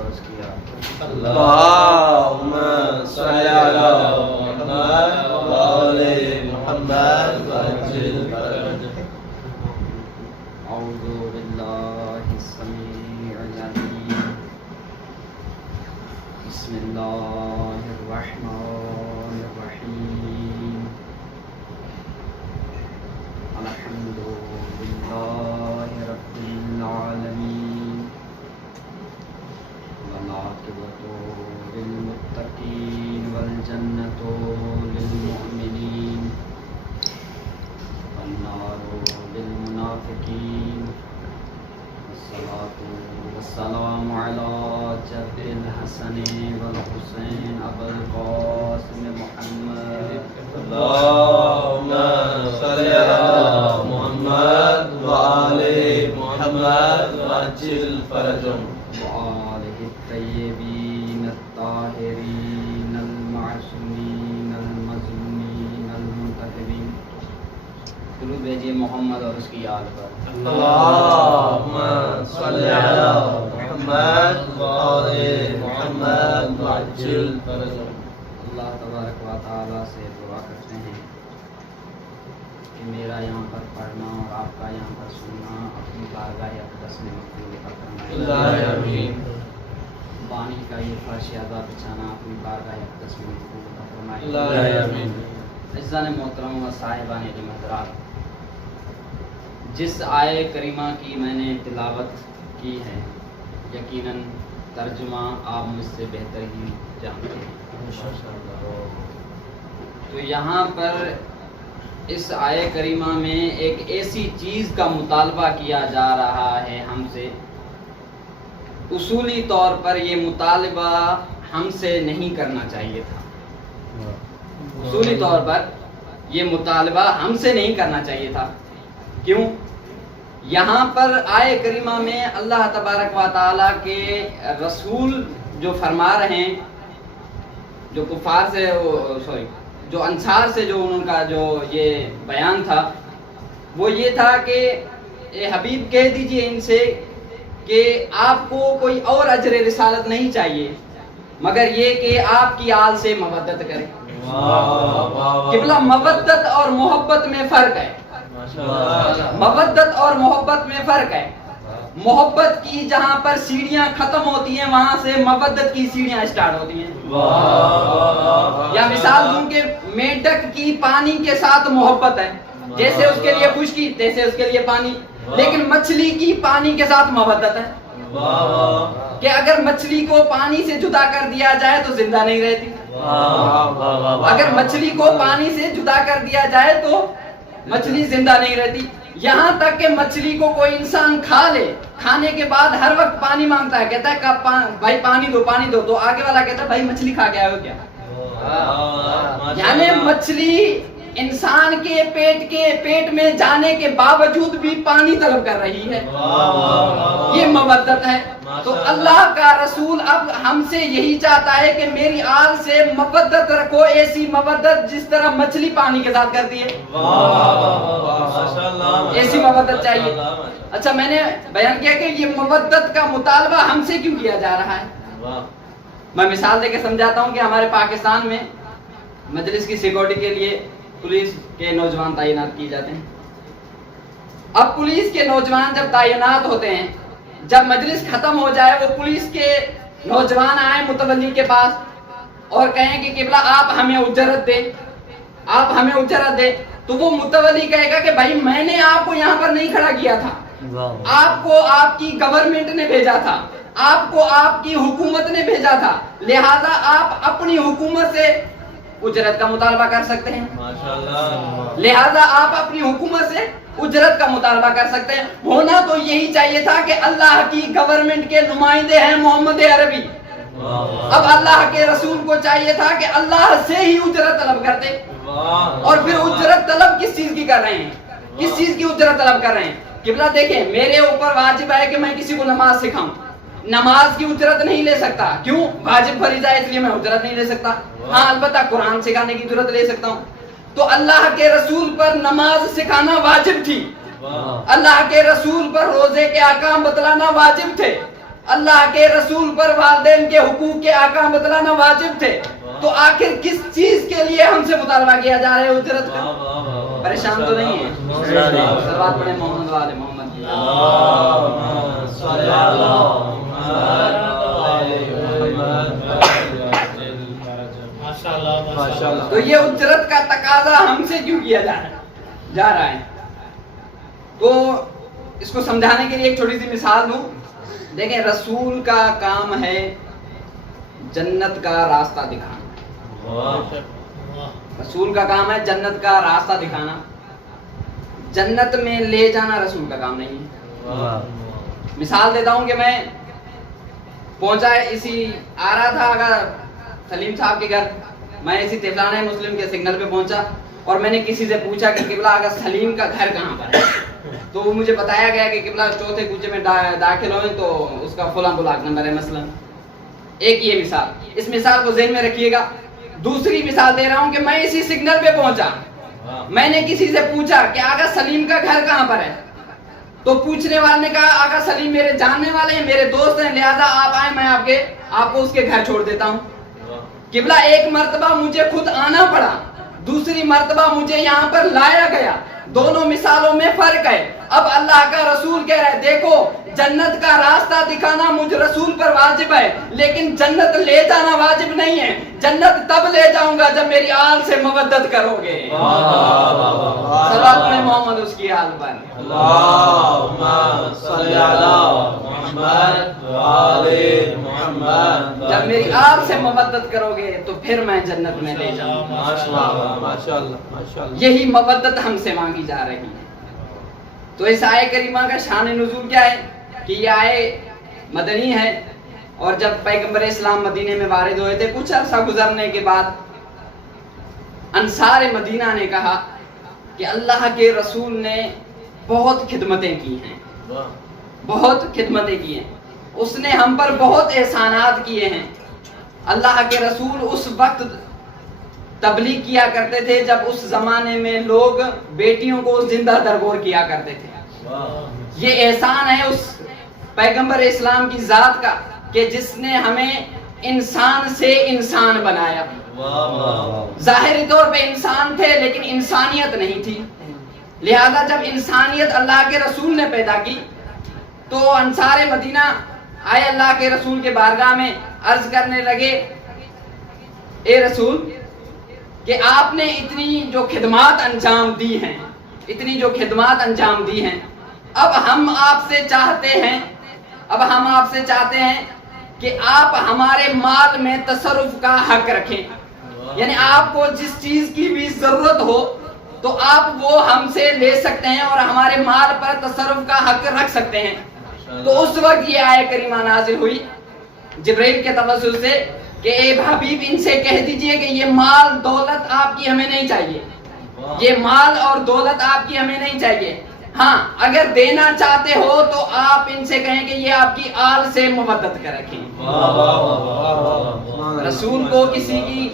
عرض کیا اللہم صلی علی محمد وآل محمد وعجل فرجہ. اعوذ باللہ السمیع العلیم بسم اللہ الرحمن الرحیم الحمد للہ رب العالمین والعاقبۃ للمتقین والجنۃ للمؤمنین والنار للمنافقین والصلاة والسلام علی جد الحسن والحسین ابو القاسم محمد اللہم صلی علی محمد وآل محمد وعجل فرجہ. وآلہ الطیبین الطاہرین المعصومین المظلومین المنتخبین. درود بھیجیے محمد اور اس کی آل پر. اللہم صلی علی محمد وآل محمد وعجل فرجہ. اللہ تبارک و تعالیٰ سے دعا کرتے ہیں کہ میرا یہاں پر پڑھنا اور آپ کا یہاں پر سننا اپنی بارگاہ اقدس میں مقبول فرمائے. اللہ آمین. بانی کا یہ فرش ادا بچھانا اپنی بارگاہ اقدس میں مقبول فرمائے. اللہ آمین. عزیزان محترم و صاحبان محترم، جس آیے کریمہ کی میں نے تلاوت کی ہے یقیناً ترجمہ آپ مجھ سے بہتر ہی جانتے ہیں. تو یہاں پر اس آیے کریمہ میں ایک ایسی چیز کا مطالبہ کیا جا رہا ہے ہم سے. اصولی طور پر یہ مطالبہ ہم سے نہیں کرنا چاہیے تھا. اصولی طور پر یہ مطالبہ ہم سے نہیں کرنا چاہیے تھا. کیوں؟ یہاں پر آیے کریمہ میں اللہ تبارک و تعالیٰ کے رسول جو فرما رہے ہیں، جو کفار سے جو انصار سے جو ان کا جو یہ بیان تھا وہ یہ تھا کہ اے حبیب کہہ دیجئے ان سے کہ آپ کو کوئی اور اجر رسالت نہیں چاہیے مگر یہ کہ آپ کی آل سے مودت کریں. قبلہ مودت اور محبت میں فرق ہے. مودت اور محبت میں فرق ہے. محبت کی جہاں پر سیڑھیاں ختم ہوتی ہیں وہاں سے مودت کی سیڑھیاں اسٹارٹ ہوتی ہیں. یا مثال دوں کہ میڈک کی پانی کے ساتھ محبت ہے، جیسے اس کے لیے خشکی تیسے اس کے لیے پانی. لیکن مچھلی کی پانی کے ساتھ محبت ہے کہ اگر مچھلی کو پانی سے جدا کر دیا جائے تو زندہ نہیں رہتی. اگر مچھلی کو پانی سے جدا کر دیا جائے تو مچھلی زندہ نہیں رہتی. یہاں تک کہ مچھلی کو کوئی انسان کھا لے، کھانے کے بعد ہر وقت پانی مانگتا ہے، کہتا ہے بھائی پانی دو پانی دو، تو آگے والا کہتا ہے بھائی مچھلی کھا کے آئے ہو کیا. یعنی مچھلی انسان کے پیٹ میں جانے کے باوجود بھی پانی طلب کر رہی ہے. یہ مودت ہے. تو اللہ کا رسول اب ہم سے یہی چاہتا ہے کہ میری آل سے مودت رکھو، ایسی مودت جس طرح مچھلی پانی کے ساتھ کرتی ہے. ایسی مودت چاہیے. اچھا، میں نے بیان کیا کہ یہ مودت کا مطالبہ ہم سے کیوں کیا جا رہا ہے. میں مثال دے کے سمجھاتا ہوں کہ ہمارے پاکستان میں مجلس کی سیکورٹی کے لیے پولیس کے نوجوان تعینات کیے جاتے ہیں. اب پولیس کے نوجوان جب تعینات ہوتے ہیں، جب مجلس ختم ہو جائے وہ پولیس کے نوجوان آئے متولی کے پاس اور کہیں کہ قبلہ آپ ہمیں اجرت دیں، آپ ہمیں اجرت دیں. تو وہ متولی کہے گا کہ بھائی میں نے آپ کو یہاں پر نہیں کھڑا کیا تھا، آپ کو آپ کی گورنمنٹ نے بھیجا تھا، آپ کو آپ کی حکومت نے بھیجا تھا، لہذا آپ اپنی حکومت سے اجرت کا مطالبہ کر سکتے ہیں. لہذا آپ اپنی حکومت سے اجرت کا مطالبہ کر سکتے ہیں. ہونا تو یہی چاہیے تھا کہ اللہ کی گورنمنٹ کے نمائندے ہیں محمد عربی. اب اللہ کے رسول کو چاہیے تھا کہ اللہ سے ہی اجرت طلب کرتے. اور پھر اجرت طلب کس چیز کی کر رہے ہیں؟ کس چیز کی اجرت طلب کر رہے ہیں؟ قبلہ دیکھیں، میرے اوپر واجب ہے کہ میں کسی کو نماز سکھاؤں. نماز کی اجرت نہیں لے سکتا. کیوں؟ واجب فریضہ ہے، اس لیے میں اجرت نہیں لے سکتا. ہاں البتہ قرآن سکھانے کی اجرت لے سکتا ہوں. تو اللہ کے رسول پر نماز سکھانا واجب تھی، اللہ کے رسول پر روزے کے احکام بتلانا واجب تھے. اللہ کے رسول پر والدین کے حقوق کے احکام بتلانا واجب تھے، تو آخر کس چیز کے لیے ہم سے مطالبہ کیا جا رہا ہے اجرت کا؟ پریشان تو نہیں ہے؟ صلوات پڑھیں محمد وآل محمد کی۔ اللہم صلی علی محمد۔ تو یہ اجرت کا تقاضا ہم سے کیوں کیا جا رہا ہے؟ تو اس کو سمجھانے کے لیے ایک چھوٹی سی مثال دوں۔ دیکھیں، رسول کا کام ہے جنت کا راستہ دکھانا۔ رسول کا کام ہے جنت کا راستہ دکھانا، جنت میں لے جانا رسول کا کام نہیں ہے۔ مثال دیتا ہوں کہ میں پہنچا آ رہا تھا اگر سلیم صاحب کے گھر، میں اسی تفلانہ مسلم کے سگنل پہ پہنچا اور میں نے کسی سے پوچھا کہ قبلہ اگر سلیم کا گھر کہاں پر ہے، تو وہ مجھے بتایا گیا کہ قبلہ چوتھے کوچے میں داخل ہوئے تو اس کا فلاں بلاک نمبر ہے مثلا۔ ایک یہ مثال، اس مثال کو ذہن میں رکھیے گا۔ دوسری مثال دے رہا ہوں کہ میں اسی سگنل پہ پہنچا، میں نے کسی سے پوچھا کہ آقا سلیم کا گھر کہاں پر ہے، تو پوچھنے والے نے کہا آقا سلیم میرے جاننے والے ہیں، میرے دوست ہیں، لہذا آپ آئیں، میں آپ کو اس کے گھر چھوڑ دیتا ہوں۔ قبلہ ایک مرتبہ مجھے خود آنا پڑا، دوسری مرتبہ مجھے یہاں پر لایا گیا، دونوں مثالوں میں فرق ہے۔ اب اللہ کا رسول کہہ رہا ہے دیکھو جنت کا راستہ دکھانا مجھ رسول پر واجب ہے، لیکن جنت لے جانا واجب نہیں ہے۔ جنت تب لے جاؤں گا جب میری آل سے مودت کرو گے۔ صلوات پڑھیں محمد اس کی آل پر۔ اللہم صلی علی محمد وآل محمد۔ جب میری آل سے مودت کرو گے تو پھر میں جنت میں لے جاؤں گا۔ ماشاءاللہ۔ یہی مودت ہم سے مانگی جا رہی ہے۔ تو اس آیے کریمہ کا شان نزول کیا ہے کہ یہ آیے مدنی ہے، اور جب پیغمبر اسلام مدینے میں وارد ہوئے تھے، کچھ عرصہ گزرنے کے بعد انصار مدینہ نے کہا کہ اللہ کے رسول نے بہت خدمتیں کی ہیں، بہت خدمتیں کی ہیں، اس نے ہم پر بہت احسانات کیے ہیں۔ اللہ کے رسول اس وقت تبلیغ کیا کرتے تھے جب اس زمانے میں لوگ بیٹیوں کو زندہ درگور کیا کرتے تھے۔ یہ احسان ہے اس پیغمبر اسلام کی ذات کا کہ جس نے ہمیں انسان سے انسان بنایا۔ ظاہری طور پہ انسان تھے لیکن انسانیت نہیں تھی، لہذا جب انسانیت اللہ کے رسول نے پیدا کی تو انصار مدینہ آئے اللہ کے رسول کے بارگاہ میں، عرض کرنے لگے اے رسول کہ آپ نے اتنی جو خدمات انجام دی ہیں، اتنی جو خدمات انجام دی ہیں، اب ہم آپ سے چاہتے ہیں کہ آپ ہمارے مال میں تصرف کا حق رکھیں، یعنی آپ کو جس چیز کی بھی ضرورت ہو تو آپ وہ ہم سے لے سکتے ہیں اور ہمارے مال پر تصرف کا حق رکھ سکتے ہیں۔ تو اس وقت یہ آیہ کریمہ نازل ہوئی جبرائیل کے توسط سے کہ اے حبیب ان سے کہہ دیجئے کہ یہ مال دولت آپ کی ہمیں نہیں چاہیے، یہ مال اور دولت آپ کی ہمیں نہیں چاہیے، ہاں اگر دینا چاہتے ہو تو آپ ان سے کہیں کہ یہ آپ کی آل سے مودت کر رکھیں۔ رسول کو کسی کی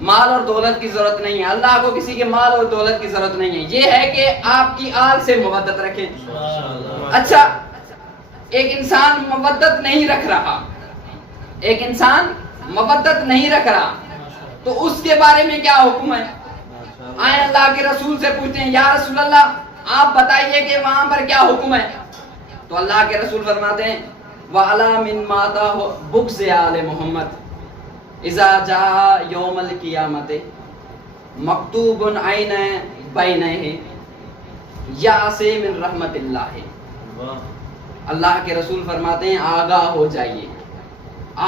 مال اور دولت کی ضرورت نہیں ہے، اللہ کو کسی کے مال اور دولت کی ضرورت نہیں ہے، یہ ہے کہ آپ کی آل سے مودت رکھیں۔ اچھا، ایک انسان مودت نہیں رکھ رہا، ایک انسان مودت نہیں رکھ رہا تو اس کے بارے میں کیا حکم ہے؟ آئے اللہ کے رسول سے پوچھتے ہیں یا رسول اللہ آپ بتائیے کہ وہاں پر کیا حکم ہے؟ تو اللہ کے رسول فرماتے ہیں وَعَلَى مِن مَاتَ بُغْضِ آلِ مُحَمَّدٍ اِذَا جَاءَ يَوْمَ الْقِيَامَةِ مَكْتُوبٌ عَيْنَ بَيْنَهِ یَأْسِ مِن رحمت اللہ۔ اللہ کے رسول فرماتے ہیں آگاہ ہو جائیے،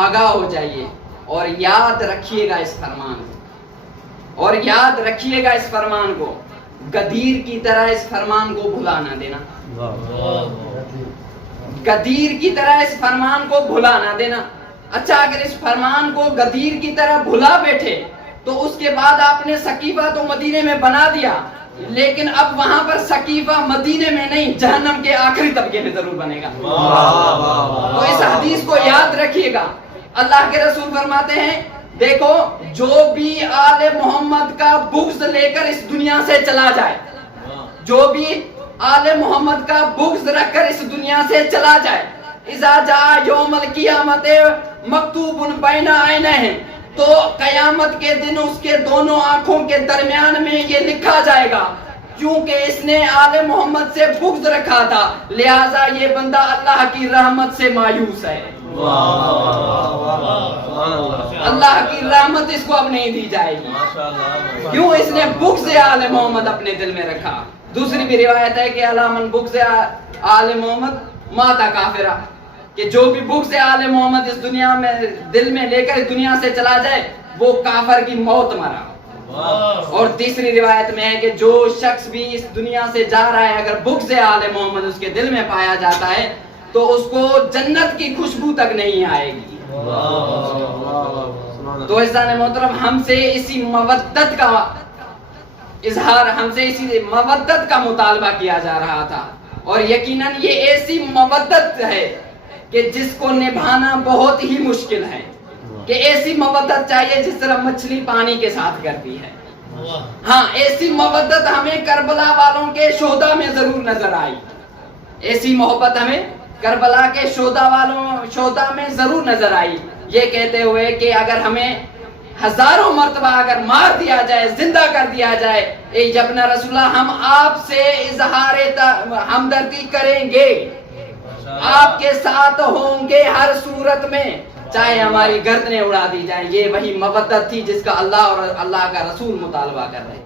آگاہ ہو جائیے اور یاد رکھیے گا اس فرمان کو، اور یاد رکھیے گا اس فرمان کو، غدیر کی طرح اس فرمان کو بھلا نہ دینا، غدیر کی طرح اس فرمان کو بھلا نہ دینا۔ اچھا، اگر اس فرمان کو غدیر کی طرح بھلا بیٹھے تو اس کے بعد آپ نے سقیفہ تو مدینے میں بنا دیا، لیکن اب وہاں پر سقیفہ مدینے میں نہیں جہنم کے آخری طبقے میں ضرور بنے گا۔ تو اس حدیث کو یاد رکھیے گا۔ اللہ کے رسول فرماتے ہیں دیکھو جو بھی آل محمد کا بغض لے کر اس دنیا سے چلا جائے، جو بھی آل محمد کا بغض رکھ کر اس دنیا سے چلا جائے، اذا جاء یوم القیامت مکتوب بین عینیہ، تو قیامت کے دن اس کے دونوں آنکھوں کے درمیان میں یہ لکھا جائے گا کیونکہ اس نے آل محمد سے بغض رکھا تھا، لہٰذا یہ بندہ اللہ کی رحمت سے مایوس ہے۔ اللہ کی رحمت اس کو اب نہیں دی جائے گی، کیوں؟ اس نے بغض آل محمد اپنے دل میں رکھا۔ دوسری بھی روایت ہے کہ علامن بغض آل محمد مات کافرہ، کہ جو بھی بغض آل محمد اس دنیا میں دل میں لے کر دنیا سے چلا جائے وہ کافر کی موت مرا۔ اور تیسری روایت میں ہے کہ جو شخص بھی اس دنیا سے جا رہا ہے اگر بغض آل محمد اس کے دل میں پایا جاتا ہے تو اس کو جنت کی خوشبو تک نہیں آئے گی۔ تو عزیزان محترم، ہم سے اسی مودت کا اظہار، ہم سے اسی مودت کا مطالبہ کیا جا رہا تھا، اور یقیناً یہ ایسی مودت ہے کہ جس کو نبھانا بہت ہی مشکل ہے، کہ ایسی مودت چاہیے جس طرح مچھلی پانی کے ساتھ کرتی ہے۔ ہاں، ایسی مودت ہمیں کربلا والوں کے شہداء میں ضرور نظر آئی، ایسی محبت ہمیں کربلا کے شہداء میں ضرور نظر آئی، یہ کہتے ہوئے کہ اگر ہمیں ہزاروں مرتبہ اگر مار دیا جائے، زندہ کر دیا جائے، اے ابن رسول اللہ، ہم آپ سے اظہار ہمدردی کریں گے، آپ کے ساتھ ہوں گے ہر صورت میں، چاہے ہماری گردنیں اڑا دی جائیں۔ یہ وہی مودت تھی جس کا اللہ اور اللہ کا رسول مطالبہ کر رہے ہیں۔